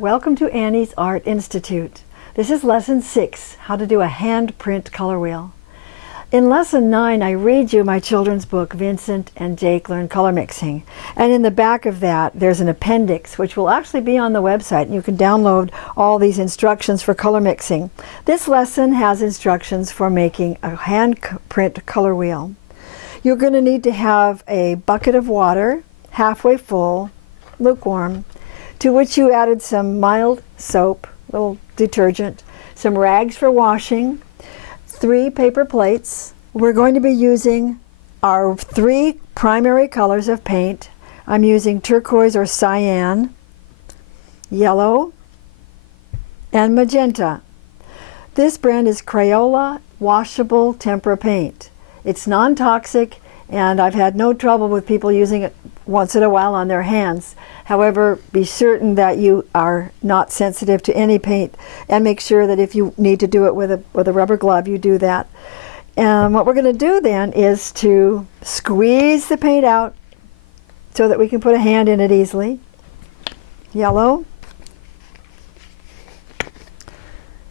Welcome to Annie's Art Institute. This is Lesson 6, how to do a hand print color wheel. In Lesson 9, I read you my children's book, Vincent and Jake Learn Color Mixing. And in the back of that, there's an appendix, which will actually be on the website. You can download all these instructions for color mixing. This lesson has instructions for making a hand print color wheel. You're going to need to have a bucket of water, halfway full, lukewarm, to which you added some mild soap, little detergent, some rags for washing, 3 paper plates. We're going to be using our 3 primary colors of paint. I'm using turquoise or cyan, yellow, and magenta. This brand is Crayola Washable Tempera Paint. It's non-toxic, and I've had no trouble with people using it once in a while on their hands. However, be certain that you are not sensitive to any paint, and make sure that if you need to do it with a rubber glove, you do that. And what we're going to do then is to squeeze the paint out so that we can put a hand in it easily. Yellow,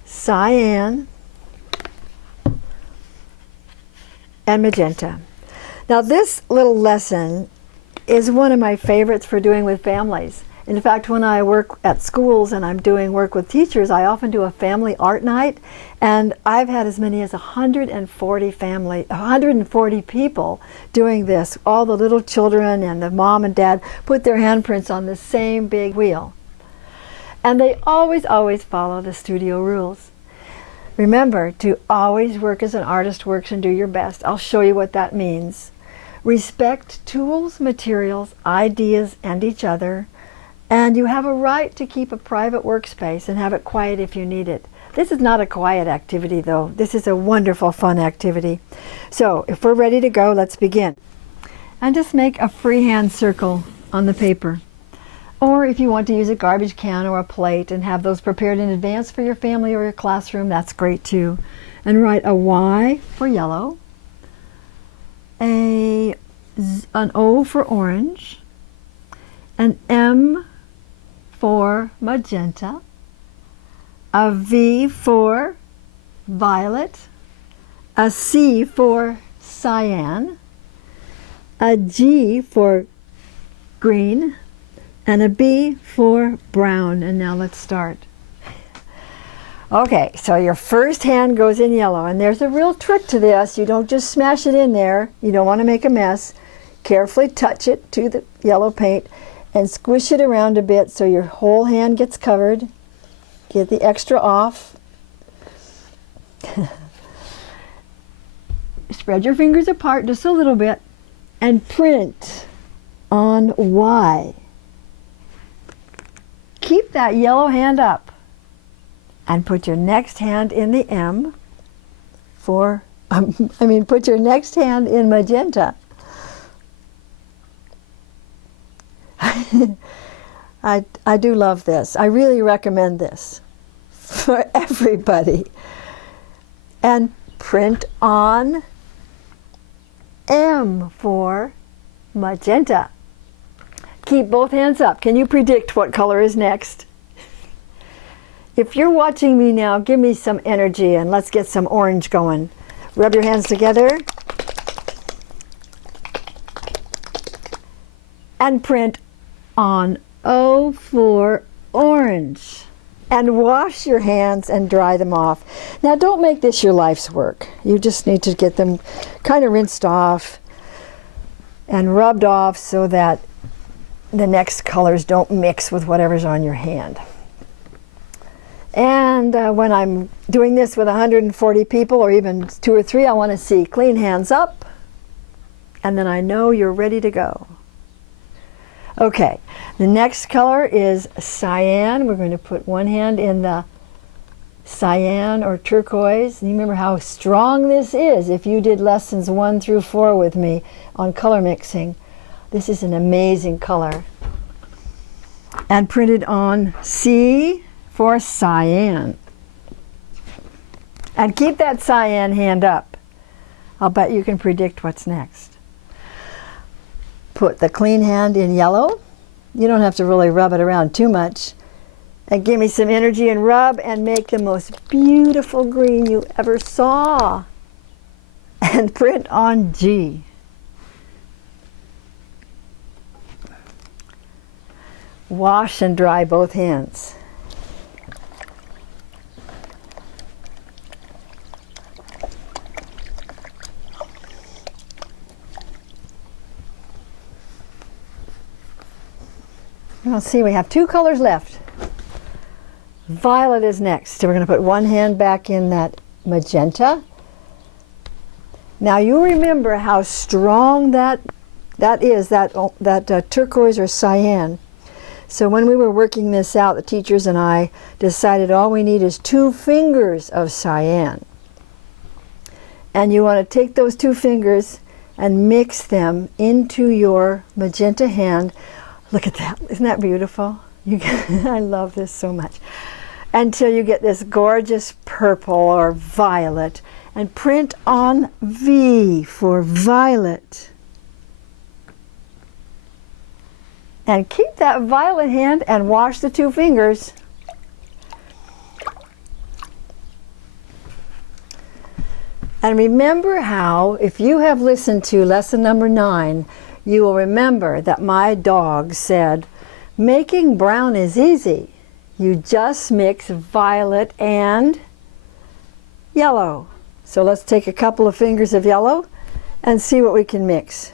cyan, and magenta. Now this little lesson is one of my favorites for doing with families. In fact, when I work at schools and I'm doing work with teachers, I often do a family art night, and I've had as many as 140 people doing this. All the little children and the mom and dad put their handprints on the same big wheel. And they always follow the studio rules. Remember to always work as an artist works and do your best. I'll show you what that means. Respect tools, materials, ideas, and each other. And you have a right to keep a private workspace and have it quiet if you need it. This is not a quiet activity though. This is a wonderful, fun activity. So if we're ready to go, let's begin. And just make a freehand circle on the paper. Or if you want to use a garbage can or a plate and have those prepared in advance for your family or your classroom, that's great too. And write a Y for yellow, an O for orange, an M for magenta, a V for violet, a C for cyan, a G for green, and a B for brown. And now let's start. Okay, so your first hand goes in yellow, and there's a real trick to this. You don't just smash it in there. You don't want to make a mess. Carefully touch it to the yellow paint and squish it around a bit so your whole hand gets covered. Get the extra off. Spread your fingers apart just a little bit and print on Y. Keep that yellow hand up and put your next hand in the M for, put your next hand in magenta. I do love this. I really recommend this for everybody. And print on M for magenta. Keep both hands up. Can you predict what color is next? If you're watching me now, give me some energy and let's get some orange going. Rub your hands together and print on O for orange. And wash your hands and dry them off. Now don't make this your life's work. You just need to get them kind of rinsed off and rubbed off so that the next colors don't mix with whatever's on your hand. And when I'm doing this with 140 people or even 2 or 3, I want to see clean hands up, and then I know you're ready to go. Okay, the next color is cyan. We're going to put one hand in the cyan or turquoise. And you remember how strong this is if you did lessons 1 through 4 with me on color mixing. This is an amazing color. And printed on C for cyan. And keep that cyan hand up. I'll bet you can predict what's next. Put the clean hand in yellow. You don't have to really rub it around too much. And give me some energy and rub and make the most beautiful green you ever saw. And print on G. Wash and dry both hands. Let's see, we have 2 colors left. Violet is next. So we're going to put one hand back in that magenta. Now you remember how strong that is, that turquoise or cyan. So when we were working this out, the teachers and I decided all we need is 2 fingers of cyan. And you want to take those 2 fingers and mix them into your magenta hand. Look at that. Isn't that beautiful? I love this so much. Until you get this gorgeous purple or violet. And print on V for violet. And keep that violet hand and wash the 2 fingers. And remember how, if you have listened to lesson number 9, you will remember that my dog said, making brown is easy. You just mix violet and yellow. So let's take a couple of fingers of yellow and see what we can mix.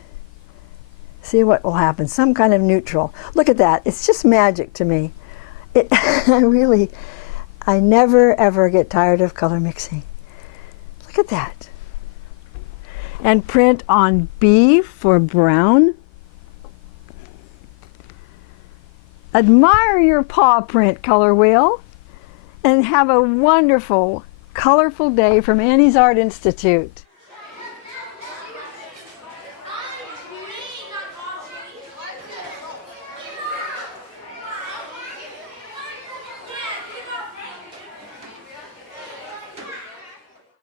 See what will happen, some kind of neutral. Look at that, it's just magic to me. I never ever get tired of color mixing. Look at that. And print on B for brown. Admire your paw print, color wheel, and have a wonderful, colorful day from Annie's Art Institute.